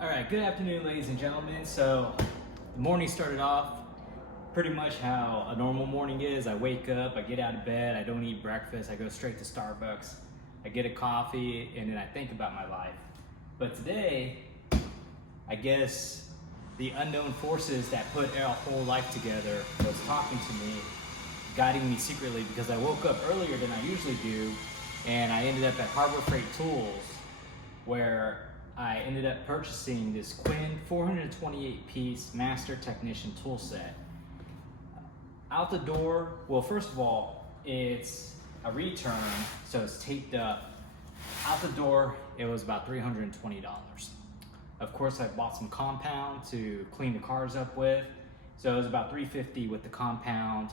All right, good afternoon, ladies and gentlemen. So the morning started off pretty much how a normal morning is. I wake up, I get out of bed, I don't eat breakfast, I go straight to Starbucks, I get a coffee, and then I think about my life. But today, I guess the unknown forces that put our whole life together was talking to me, guiding me secretly, because I woke up earlier than I usually do, and I ended up at Harbor Freight Tools, where I ended up purchasing this Quinn 428-piece Master Technician tool set. Out the door, well, first of all, it's a return, so it's taped up. Out the door, it was about $320. Of course, I bought some compound to clean the cars up with, so it was about $350 with the compound,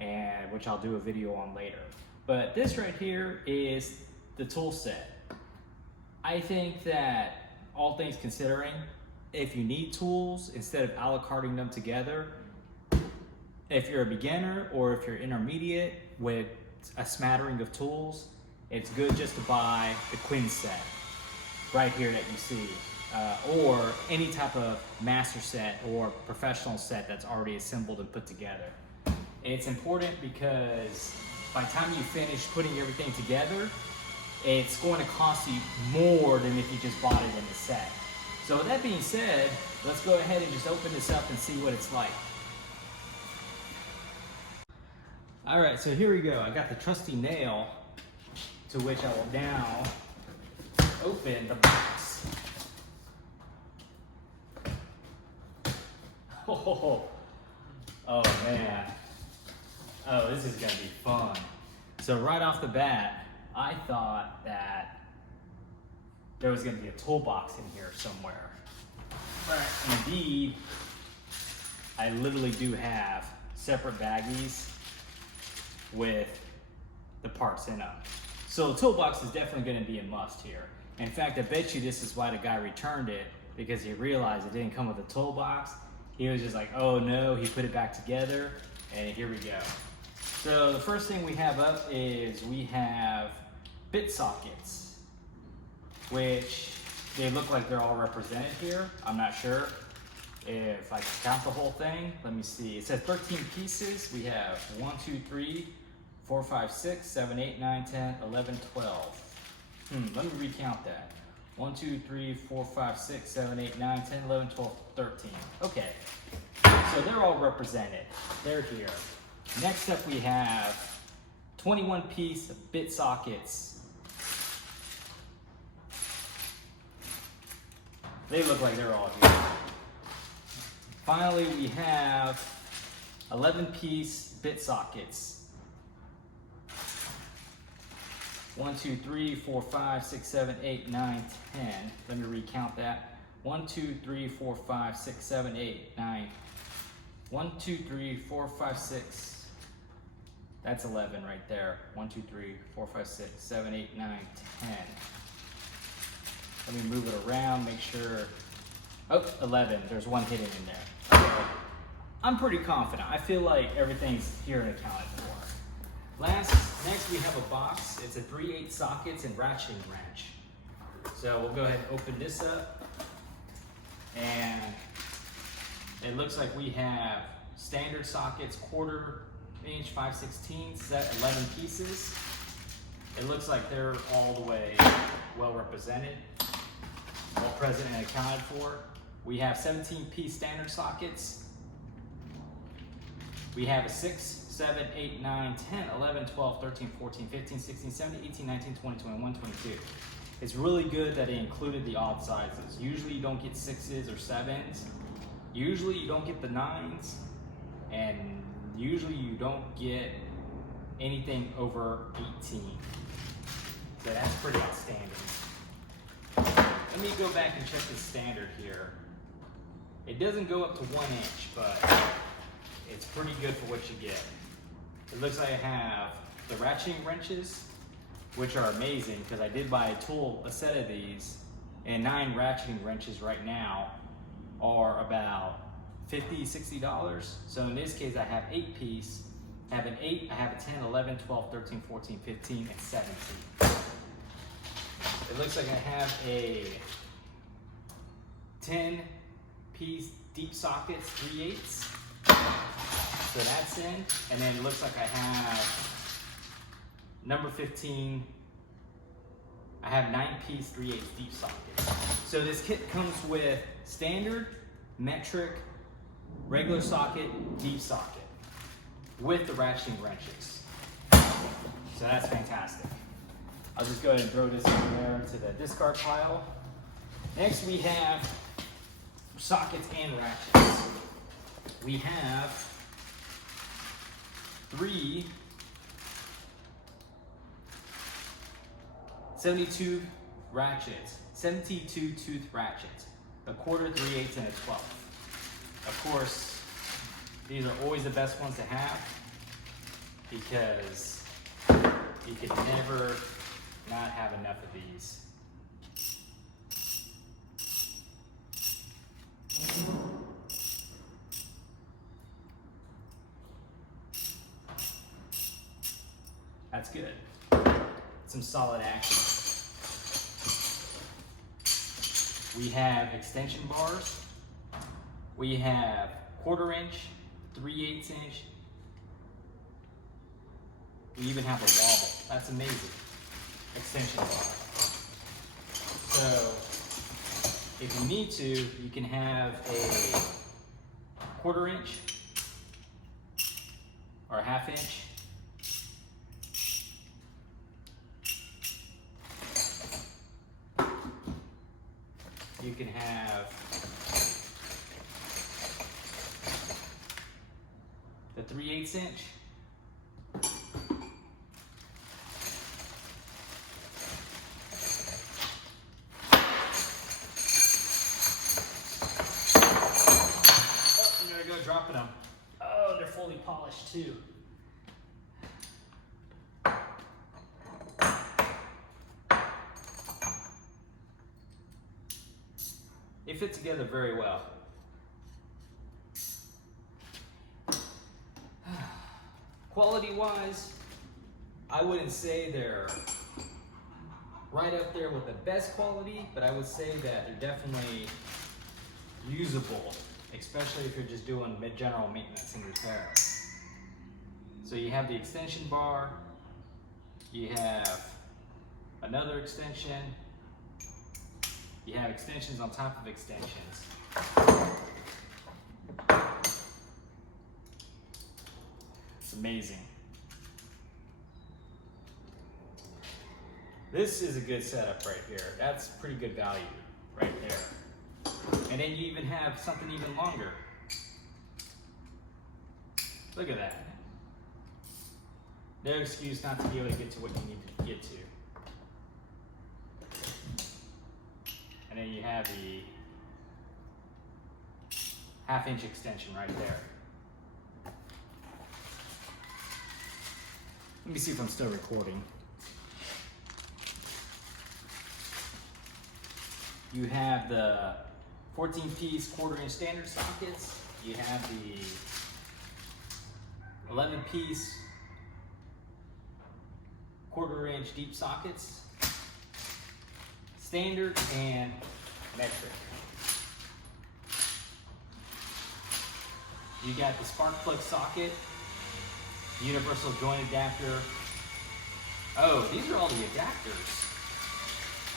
and which I'll do a video on later. But this right here is the tool set. I think that, all things considering, if you need tools, instead of allocating them together, if you're a beginner or if you're intermediate with a smattering of tools, it's good just to buy the quinset right here that you see, or any type of master set or professional set that's already assembled and put together. It's important because by the time you finish putting everything together, it's going to cost you more than if you just bought it in the set. So with that being said, let's go ahead and just open this up and see what it's like. All right, so here we go. I got the trusty nail, to which I will now open the box. Oh man. Oh, this is gonna be fun. So right off the bat, I thought that there was gonna be a toolbox in here somewhere. But indeed, I literally do have separate baggies with the parts in them. So the toolbox is definitely gonna be a must here. In fact, I bet you this is why the guy returned it, because he realized it didn't come with a toolbox. He was just like, oh no, he put it back together, and here we go. So the first thing we have up is we have bit sockets, which they look like they're all represented here. I'm not sure if I can count the whole thing. Let me see. It says 13 pieces. We have 1, 2, 3, 4, 5, 6, 7, 8, 9, 10, 11, 12. Let me recount that. 1, 2, 3, 4, 5, 6, 7, 8, 9, 10, 11, 12, 13. Okay, so they're all represented. They're here. Next up we have 21-piece bit sockets. They look like they're all here. Finally, we have 11-piece bit sockets. 1, 2, 3, 4, 5, 6, 7, 8, 9, 10. Let me recount that. 1, 2, 3, 4, 5, 6, 7, 8, 9. 1, 2, 3, 4, 5, 6. That's 11 right there. 1, 2, 3, 4, 5, 6, 7, 8, 9, 10. Let me move it around, make sure. Oh, 11. There's one hidden in there. Okay. I'm pretty confident. I feel like everything's here and accounted for. Next we have a box. It's a 3/8 sockets and ratcheting wrench. So we'll go ahead and open this up. And it looks like we have standard sockets, 1/4 inch, 5/16, set 11 pieces. It looks like they're all the way well represented, well present and accounted for. We have 17-piece standard sockets. We have a 6, 7, 8, 9, 10, 11, 12, 13, 14, 15, 16, 17, 18, 19, 20, 21, 22. It's really good that they included the odd sizes. Usually you don't get 6s or 7s. Usually you don't get the 9s. And usually you don't get anything over 18. So that's pretty outstanding. Let me go back and check the standard here. It doesn't go up to 1 inch, but it's pretty good for what you get. It looks like I have the ratcheting wrenches, which are amazing because I did buy a set of these, and 9 ratcheting wrenches right now are about $50, $60. So in this case, I have 8-piece. I have an 8, I have a 10, 11, 12, 13, 14, 15, and 17. It looks like I have a 10-piece deep sockets, 3/8. So that's in, and then it looks like I have number 15. I have 9-piece 3/8 deep sockets. So this kit comes with standard, metric, regular socket, deep socket, with the ratcheting wrenches. So that's fantastic. I'll just go ahead and throw this over there into the discard pile. Next we have sockets and ratchets. We have 3 72 ratchets, 72 tooth ratchets, a 1/4, 3/8, and a 12. Of course, these are always the best ones to have because you can never not have enough of these. That's good. Some solid action. We have extension bars. We have 1/4 inch, 3/8 inch. We even have a wobble. That's amazing. Extension bar. So if you need to, you can have a 1/4 inch or a 1/2 inch. You can have the 3/8 inch. Oh, we gotta go dropping them. Oh, they're fully polished too. They fit together very well. Quality wise, I wouldn't say they're right up there with the best quality, but I would say that they're definitely usable, especially if you're just doing general maintenance and repair. So you have the extension bar, you have another extension, you have extensions on top of extensions. It's amazing. This is a good setup right here. That's pretty good value right there. And then you even have something even longer. Look at that. No excuse not to be able to get to what you need to get to. And then you have the 1/2 inch extension right there. Let me see if I'm still recording. You have the 14-piece 1/4 inch standard sockets. You have the 11-piece 1/4 inch deep sockets. Standard and metric. You got the spark plug socket, universal joint adapter. Oh, these are all the adapters.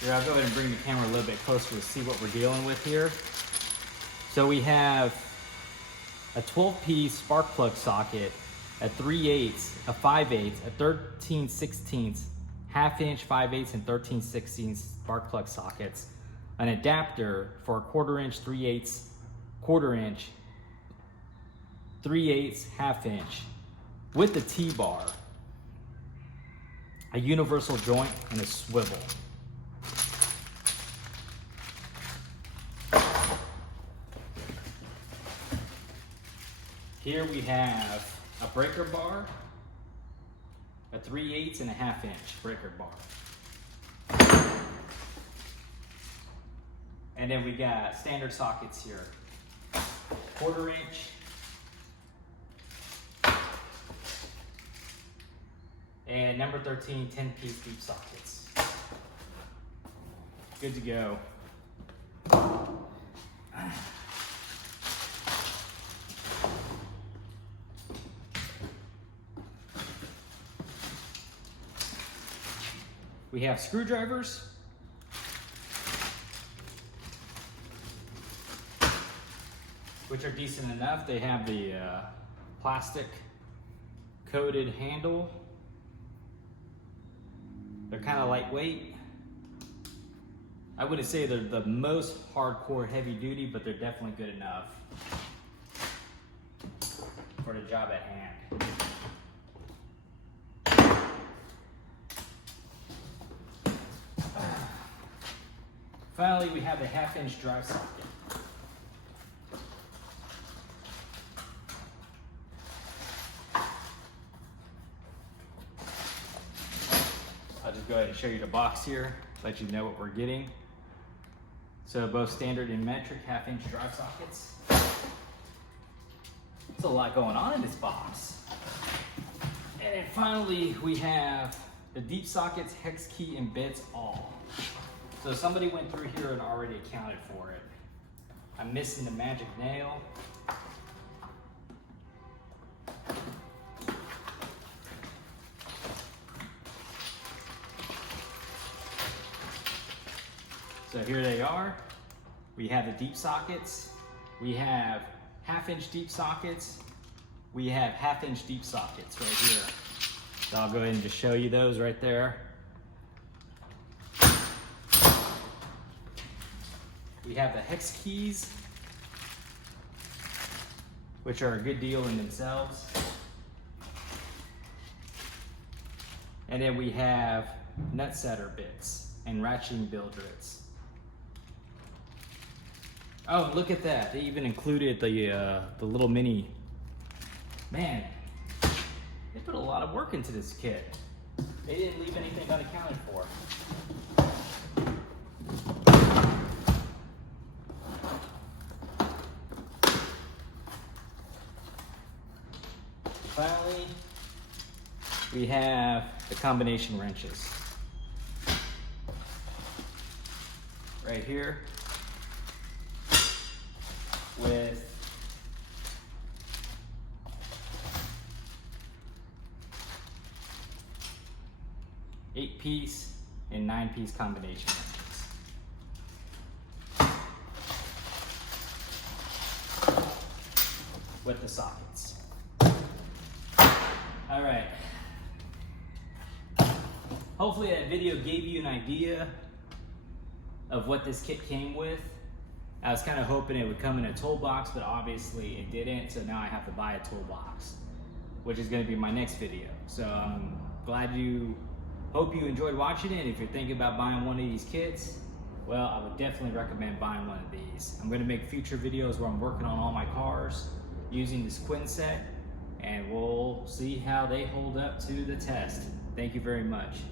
Here, I'll go ahead and bring the camera a little bit closer to see what we're dealing with here. So we have a 12-piece spark plug socket, a 3/8, a 5/8, a 13/16, 1/2 inch, 5/8, and 13/16 spark plug sockets, an adapter for a 1/4 inch, 3/8, 1/4 inch, 3/8, 1/2 inch, with the T-bar, a universal joint, and a swivel. Here we have a breaker bar, a 3/8 and a 1/2 inch breaker bar. And then we got standard sockets here, 1/4 inch, and number 13 10-piece deep sockets. Good to go. We have screwdrivers. Which are decent enough. They have the plastic coated handle. They're kind of lightweight. I wouldn't say they're the most hardcore heavy duty, but they're definitely good enough for the job at hand. Finally, we have the 1/2-inch drive socket. I'll just go ahead and show you the box here, let you know what we're getting. So both standard and metric 1/2-inch drive sockets. There's a lot going on in this box. And then finally, we have the deep sockets, hex key, and bits all. So somebody went through here and already accounted for it. I'm missing the magic nail. So here they are. We have the deep sockets. We have 1/2-inch deep sockets. We have 1/2-inch deep sockets right here. So I'll go ahead and just show you those right there. We have the hex keys, which are a good deal in themselves. And then we have nut setter bits and ratcheting bildrits. Oh, and look at that. They even included the little mini. Man, they put a lot of work into this kit. They didn't leave anything unaccounted for. Finally, we have the combination wrenches. Right here. With eight-piece and 9-piece combination wrenches. With the sockets. All right. Hopefully that video gave you an idea of what this kit came with. I was kind of hoping it would come in a toolbox, but obviously it didn't, so now I have to buy a toolbox, which is going to be my next video. So I'm hope you enjoyed watching it. If you're thinking about buying one of these kits, well, I would definitely recommend buying one of these. I'm going to make future videos where I'm working on all my cars using this quinset, and we'll see how they hold up to the test. Thank you very much.